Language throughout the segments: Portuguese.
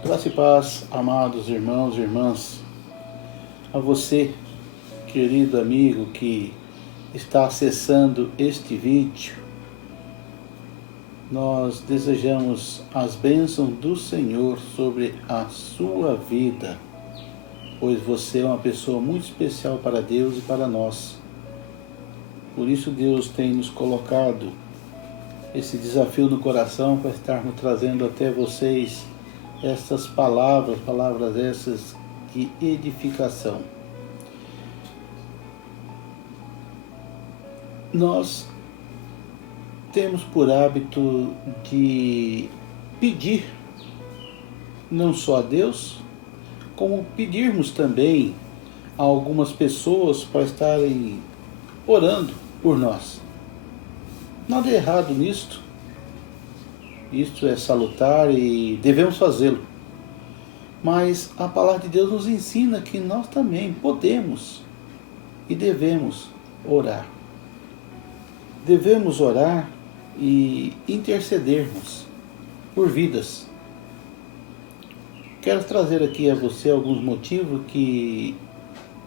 Graça e paz, amados irmãos e irmãs, a você, querido amigo que está acessando este vídeo, nós desejamos as bênçãos do Senhor sobre a sua vida, pois você é uma pessoa muito especial para Deus e para nós. Por isso Deus tem nos colocado esse desafio no coração para estarmos trazendo até vocês essas palavras essas de edificação. Nós temos por hábito de pedir não só a Deus, como pedirmos também a algumas pessoas para estarem orando por nós. Nada é errado nisto. Isto é salutar e devemos fazê-lo. Mas a palavra de Deus nos ensina que nós também podemos e devemos orar. Devemos orar e intercedermos por vidas. Quero trazer aqui a você alguns motivos que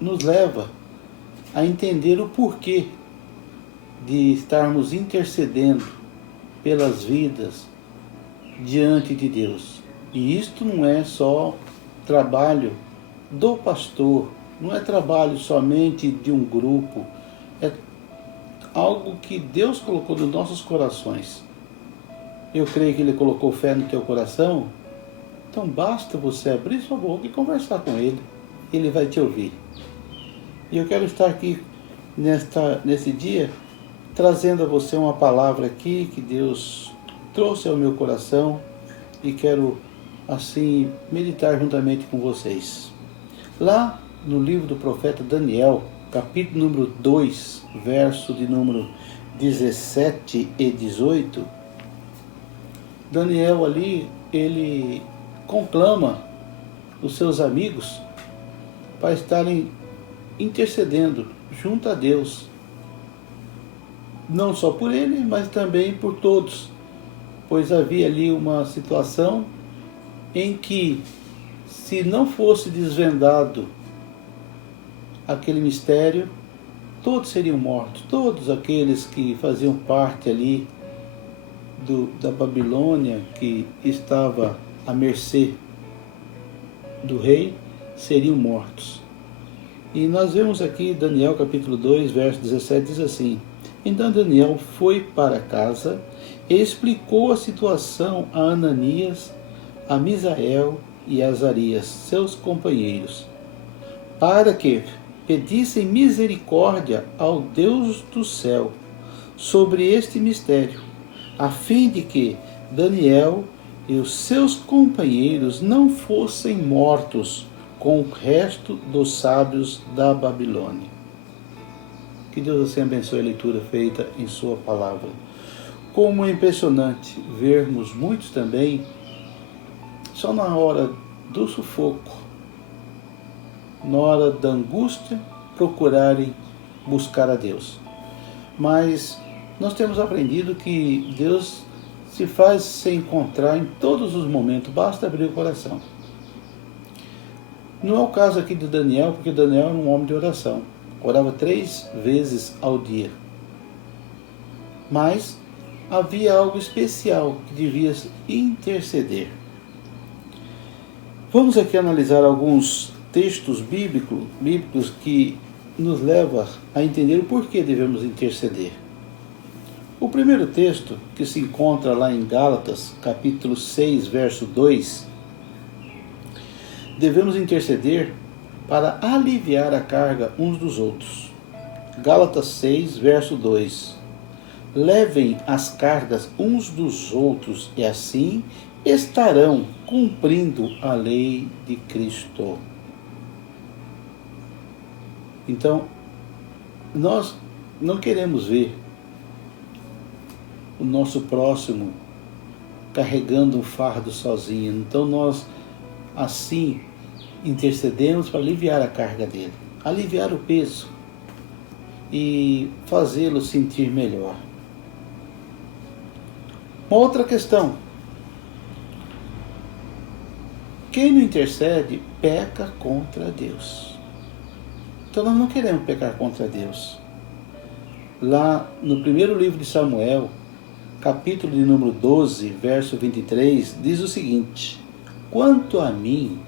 nos levam a entender o porquê de estarmos intercedendo pelas vidas diante de Deus. E isto não é só trabalho do pastor, não é trabalho somente de um grupo, é algo que Deus colocou nos nossos corações. Eu creio que Ele colocou fé no teu coração, então basta você abrir sua boca e conversar com Ele, Ele vai te ouvir. E eu quero estar aqui nesse dia, trazendo a você uma palavra aqui que Deus trouxe ao meu coração e quero assim meditar juntamente com vocês. Lá no livro do profeta Daniel, capítulo número 2, verso de número 17 e 18, Daniel ali, ele conclama os seus amigos para estarem intercedendo junto a Deus, não só por ele, mas também por todos, pois havia ali uma situação em que, se não fosse desvendado aquele mistério, todos seriam mortos, todos aqueles que faziam parte ali da Babilônia, que estava à mercê do rei, seriam mortos. E nós vemos aqui Daniel capítulo 2, verso 17, diz assim: Então Daniel foi para casa e explicou a situação a Ananias, a Misael e a Azarias, seus companheiros, para que pedissem misericórdia ao Deus do céu sobre este mistério, a fim de que Daniel e os seus companheiros não fossem mortos com o resto dos sábios da Babilônia. Que Deus assim abençoe a leitura feita em sua palavra. Como é impressionante vermos muitos também, só na hora do sufoco, na hora da angústia, procurarem buscar a Deus. Mas nós temos aprendido que Deus se faz se encontrar em todos os momentos, basta abrir o coração. Não é o caso aqui de Daniel, porque Daniel era um homem de oração, orava 3 vezes ao dia. Mas havia algo especial que devia interceder. Vamos aqui analisar alguns textos bíblicos que nos levam a entender o porquê devemos interceder. O primeiro texto, que se encontra lá em Gálatas, capítulo 6, verso 2, devemos interceder para aliviar a carga uns dos outros. Gálatas 6, verso 2. Levem as cargas uns dos outros e assim estarão cumprindo a lei de Cristo. Então, nós não queremos ver o nosso próximo carregando um fardo sozinho. Então nós assim intercedemos para aliviar a carga dele, aliviar o peso e fazê-lo sentir melhor. Uma outra questão: Quem não intercede, peca contra Deus. Então nós não queremos pecar contra Deus. Lá no primeiro livro de Samuel, capítulo de número 12, verso 23, diz o seguinte: quanto a mim,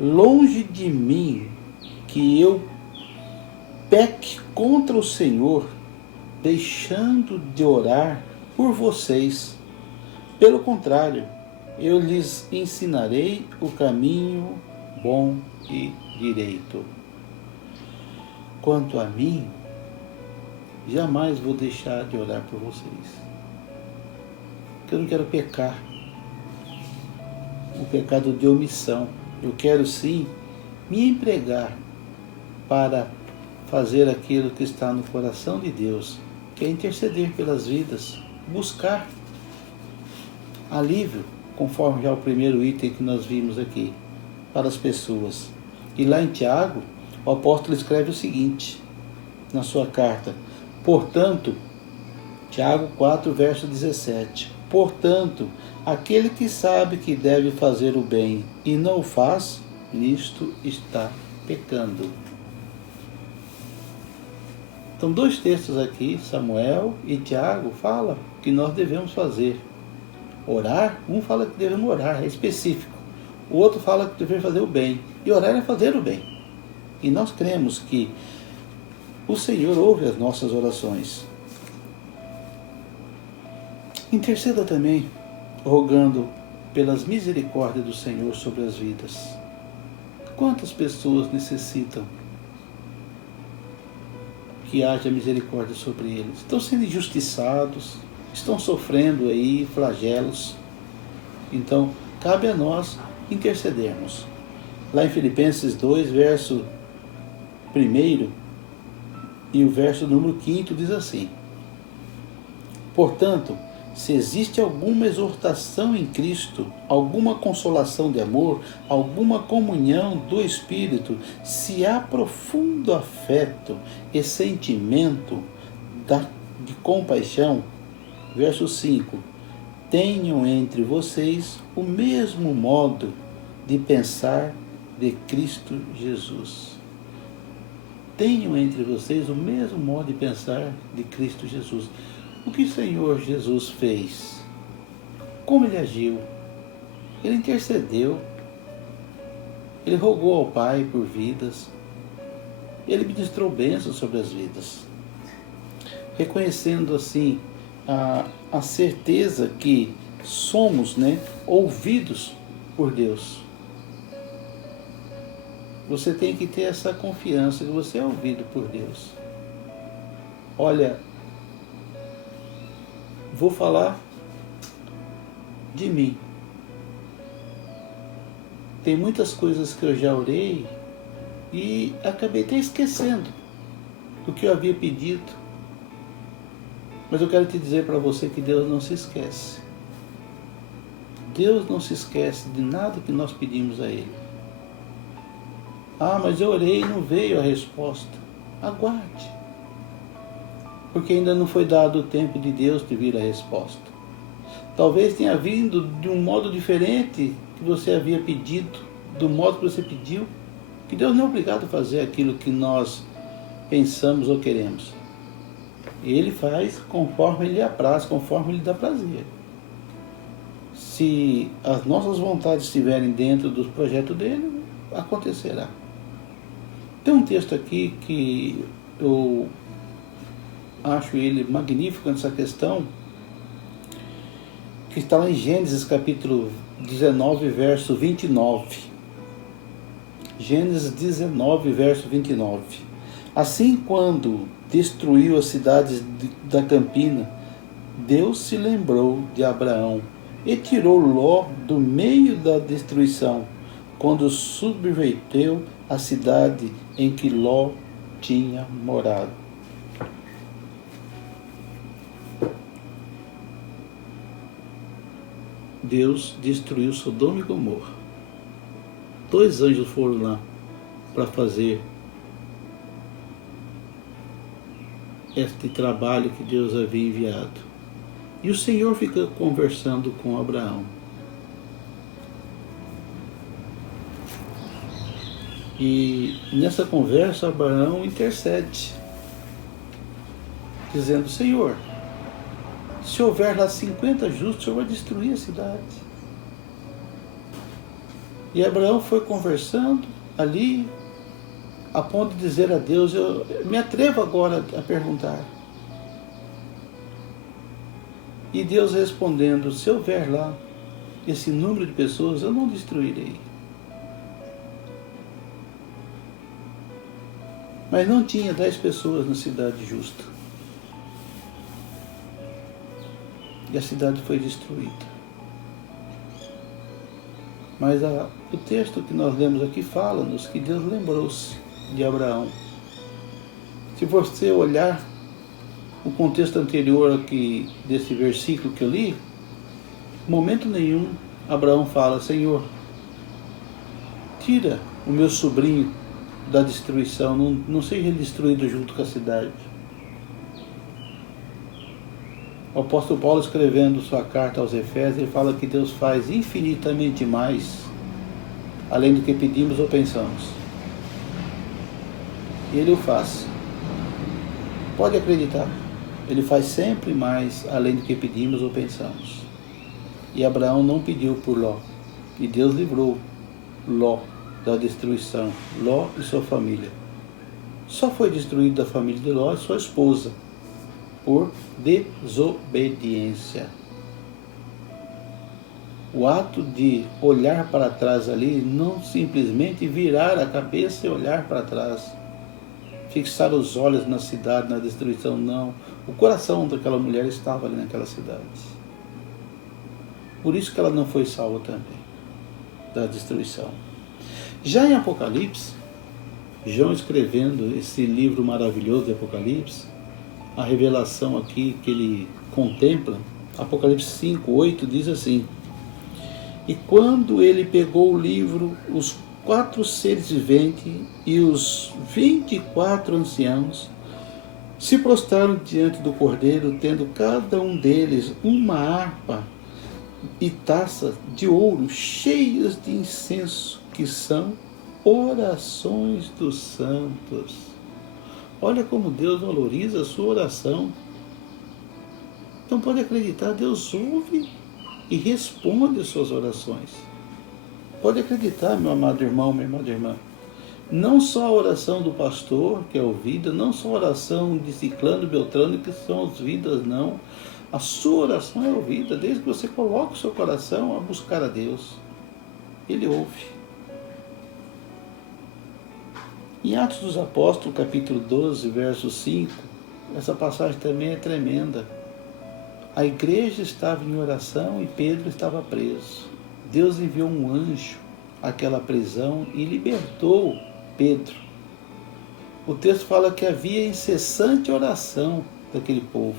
longe de mim que eu peque contra o Senhor, deixando de orar por vocês. Pelo contrário, eu lhes ensinarei o caminho bom e direito. Quanto a mim, jamais vou deixar de orar por vocês. Porque eu não quero pecar. O pecado de omissão. Eu quero sim me empregar para fazer aquilo que está no coração de Deus, que é interceder pelas vidas, buscar alívio, conforme já o primeiro item que nós vimos aqui, para as pessoas. E lá em Tiago, o apóstolo escreve o seguinte, na sua carta: portanto, Tiago 4, verso 17, portanto, aquele que sabe que deve fazer o bem e não o faz, nisto está pecando. Então, dois textos aqui, Samuel e Tiago, falam que nós devemos fazer. Orar, um fala que devemos orar, é específico. O outro fala que devemos fazer o bem. E orar é fazer o bem. E nós cremos que o Senhor ouve as nossas orações. Interceda também, rogando pelas misericórdias do Senhor sobre as vidas. Quantas pessoas necessitam que haja misericórdia sobre eles? Estão sendo injustiçados, estão sofrendo aí flagelos. Então, cabe a nós intercedermos. Lá em Filipenses 2, verso 1 e o verso número 5 diz assim: portanto, se existe alguma exortação em Cristo, alguma consolação de amor, alguma comunhão do Espírito, se há profundo afeto e sentimento de compaixão, verso 5, tenham entre vocês o mesmo modo de pensar de Cristo Jesus. Tenham entre vocês o mesmo modo de pensar de Cristo Jesus. O que o Senhor Jesus fez? Como ele agiu? Ele intercedeu. Ele rogou ao Pai por vidas. Ele ministrou bênçãos sobre as vidas. Reconhecendo assim a certeza que somos, ouvidos por Deus. Você tem que ter essa confiança que você é ouvido por Deus. Olha, vou falar de mim. Tem muitas coisas que eu já orei e acabei até esquecendo do que eu havia pedido. Mas eu quero te dizer para você que Deus não se esquece. Deus não se esquece de nada que nós pedimos a Ele. Ah, mas eu orei e não veio a resposta. Aguarde. Porque ainda não foi dado o tempo de Deus de vir a resposta. Talvez tenha vindo de um modo diferente que você havia pedido, do modo que você pediu, que Deus não é obrigado a fazer aquilo que nós pensamos ou queremos. Ele faz conforme Ele apraz, conforme Ele dá prazer. Se as nossas vontades estiverem dentro dos projetos dele, acontecerá. Tem um texto aqui que eu acho ele magnífico nessa questão, que está lá em Gênesis capítulo 19, verso 29. Gênesis 19, verso 29. Assim, quando destruiu as cidades da campina, Deus se lembrou de Abraão e tirou Ló do meio da destruição, quando subverteu a cidade em que Ló tinha morado. Deus destruiu Sodoma e Gomorra. 2 anjos foram lá para fazer este trabalho que Deus havia enviado. E o Senhor fica conversando com Abraão. E nessa conversa Abraão intercede, dizendo: Senhor, se houver lá 50 justos, o Senhor vai destruir a cidade. E Abraão foi conversando ali, a ponto de dizer a Deus: eu me atrevo agora a perguntar. E Deus respondendo: se houver lá esse número de pessoas, eu não destruirei. Mas não tinha 10 pessoas na cidade justa. E a cidade foi destruída. Mas o texto que nós lemos aqui fala-nos que Deus lembrou-se de Abraão. Se você olhar o contexto anterior aqui desse versículo que eu li, em momento nenhum Abraão fala: Senhor, tira o meu sobrinho da destruição, não seja destruído junto com a cidade. O apóstolo Paulo, escrevendo sua carta aos Efésios, ele fala que Deus faz infinitamente mais, além do que pedimos ou pensamos. E Ele o faz. Pode acreditar. Ele faz sempre mais, além do que pedimos ou pensamos. E Abraão não pediu por Ló. E Deus livrou Ló da destruição. Ló e sua família. Só foi destruído da família de Ló e sua esposa, por desobediência. O ato de olhar para trás ali, não simplesmente virar a cabeça e olhar para trás, fixar os olhos na cidade, na destruição, não. O coração daquela mulher estava ali naquela cidade. Por isso que ela não foi salva também da destruição. Já em Apocalipse, João, escrevendo esse livro maravilhoso de Apocalipse, a revelação aqui que ele contempla, Apocalipse 5:8 diz assim: e quando ele pegou o livro, os 4 seres viventes e os 24 anciãos se prostraram diante do Cordeiro, tendo cada um deles uma harpa e taças de ouro cheias de incenso, que são orações dos santos. Olha como Deus valoriza a sua oração. Então pode acreditar, Deus ouve e responde as suas orações. Pode acreditar, meu amado irmão, minha amada irmã. Não só a oração do pastor, que é ouvida, não só a oração de ciclano, beltrano, que são ouvidas, não. A sua oração é ouvida, desde que você coloque o seu coração a buscar a Deus. Ele ouve. Em Atos dos Apóstolos, capítulo 12, verso 5, essa passagem também é tremenda. A igreja estava em oração e Pedro estava preso. Deus enviou um anjo àquela prisão e libertou Pedro. O texto fala que havia incessante oração daquele povo.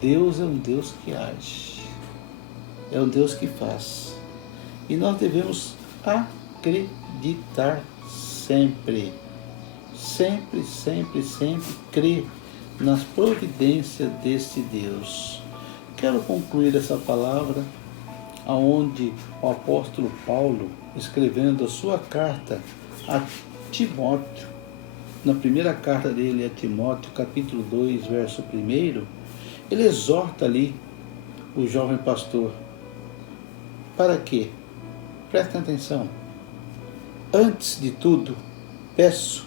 Deus é um Deus que age. É um Deus que faz. E nós devemos acreditar sempre, sempre, sempre, sempre crer nas providências desse Deus. Quero concluir essa palavra aonde o apóstolo Paulo, escrevendo a sua carta a Timóteo, na primeira carta dele a Timóteo, capítulo 2, verso 1, ele exorta ali o jovem pastor. Para quê? Prestem atenção. Antes de tudo, peço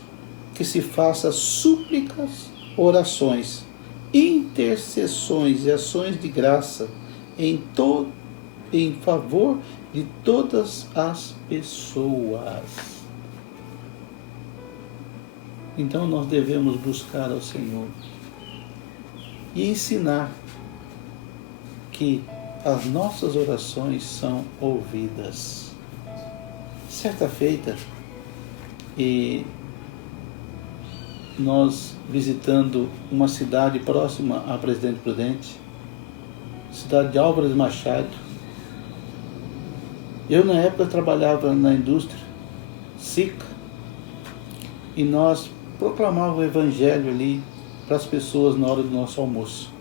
que se faça súplicas, orações, intercessões e ações de graça em favor de todas as pessoas. Então nós devemos buscar ao Senhor e ensinar que as nossas orações são ouvidas. Certa feita, e nós visitando uma cidade próxima a Presidente Prudente, cidade de Álvares Machado. Eu na época trabalhava na indústria SICA e nós proclamávamos o evangelho ali para as pessoas na hora do nosso almoço.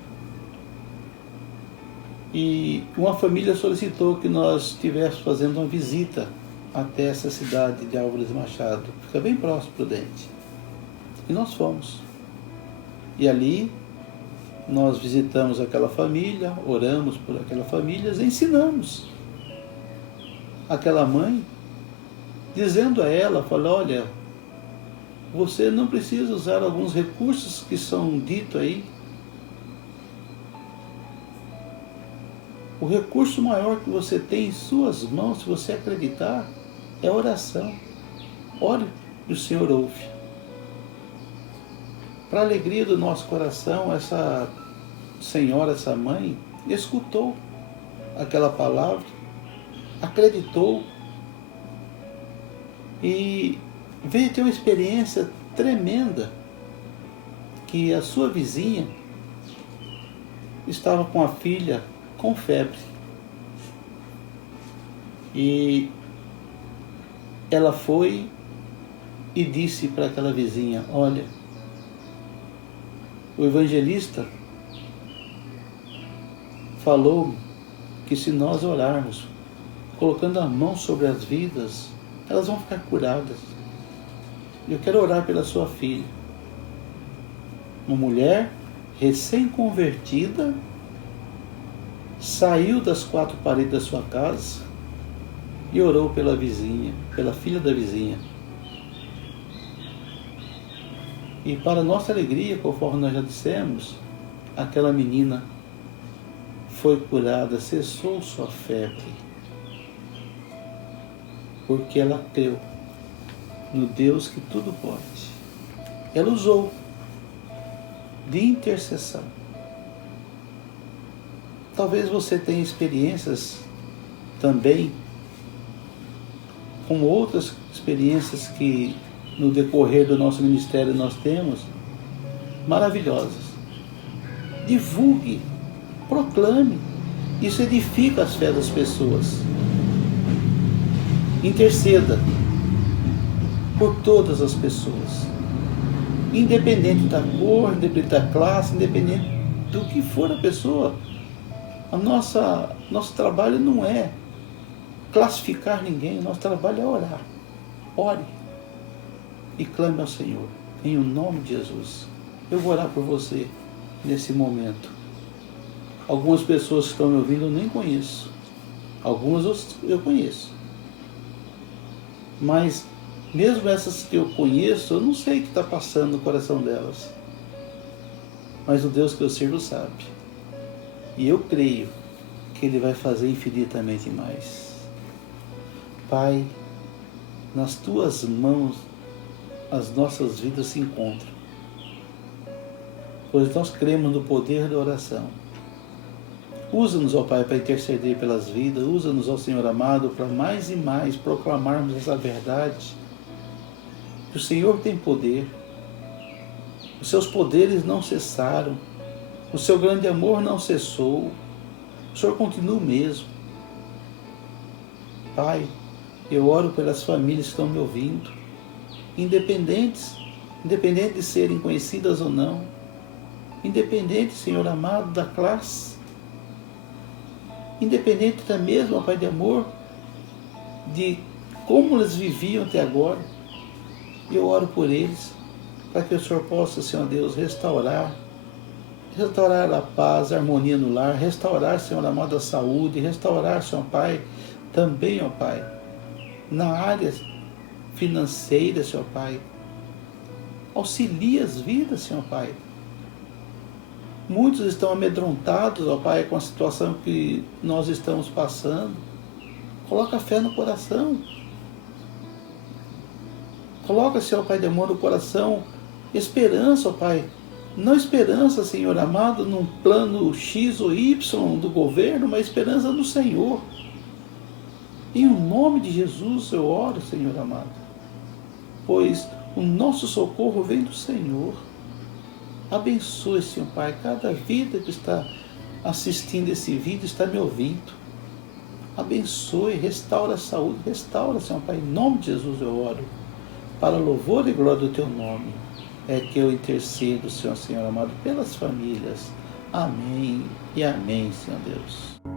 E uma família solicitou que nós estivéssemos fazendo uma visita até essa cidade de Álvares Machado, fica bem próximo do Prudente. E nós fomos. E ali nós visitamos aquela família, oramos por aquela família, ensinamos aquela mãe, dizendo a ela, falou, olha, você não precisa usar alguns recursos que são ditos aí. O recurso maior que você tem em suas mãos, se você acreditar, é a oração. Ore e o Senhor ouve. Para a alegria do nosso coração, essa senhora, essa mãe, escutou aquela palavra, acreditou e veio ter uma experiência tremenda, que a sua vizinha estava com a filha com febre. E ela foi e disse para aquela vizinha, olha, o evangelista falou que se nós orarmos, colocando a mão sobre as vidas, elas vão ficar curadas. Eu quero orar pela sua filha. Uma mulher recém-convertida, saiu das quatro paredes da sua casa e orou pela vizinha, pela filha da vizinha. E para nossa alegria, conforme nós já dissemos, aquela menina foi curada, cessou sua febre, porque ela creu no Deus que tudo pode. Ela usou de intercessão. Talvez você tenha experiências também, como outras experiências que no decorrer do nosso ministério nós temos, maravilhosas. Divulgue, proclame, isso edifica as fé das pessoas. Interceda por todas as pessoas, independente da cor, independente da classe, independente do que for a pessoa. Nosso trabalho não é classificar ninguém, nosso trabalho é orar. Ore e clame ao Senhor, em o nome de Jesus. Eu vou orar por você nesse momento. Algumas pessoas que estão me ouvindo eu nem conheço, algumas eu conheço, mas mesmo essas que eu conheço, eu não sei o que está passando no coração delas, mas o Deus que eu sirvo sabe, e eu creio que Ele vai fazer infinitamente mais. Pai, nas Tuas mãos as nossas vidas se encontram, pois nós cremos no poder da oração. Usa-nos, ó Pai, para interceder pelas vidas, usa-nos, ó Senhor amado, para mais e mais proclamarmos essa verdade, que o Senhor tem poder, os seus poderes não cessaram, o seu grande amor não cessou, o Senhor continua o mesmo. Pai, eu oro pelas famílias que estão me ouvindo, independente de serem conhecidas ou não, independente, Senhor amado, da classe, independente até mesmo, ó Pai de amor, de como eles viviam até agora, eu oro por eles, para que o Senhor possa, Senhor Deus, restaurar a paz, a harmonia no lar, restaurar, Senhor amado, a saúde, restaurar, Senhor Pai, também, ó Pai, na área financeira, Senhor Pai. Auxilia as vidas, Senhor Pai. Muitos estão amedrontados, ó Pai, com a situação que nós estamos passando. Coloca fé no coração. Coloca, Senhor Pai de amor, no coração esperança, ó Pai. Não esperança, Senhor amado, num plano X ou Y do governo, mas esperança no Senhor. Em nome de Jesus eu oro, Senhor amado, pois o nosso socorro vem do Senhor. Abençoe, Senhor Pai, cada vida que está assistindo esse vídeo, está me ouvindo. Abençoe, restaura a saúde, restaura, Senhor Pai, em nome de Jesus eu oro. Para louvor e glória do Teu nome, é que eu intercedo, Senhor amado, pelas famílias. Amém e amém, Senhor Deus.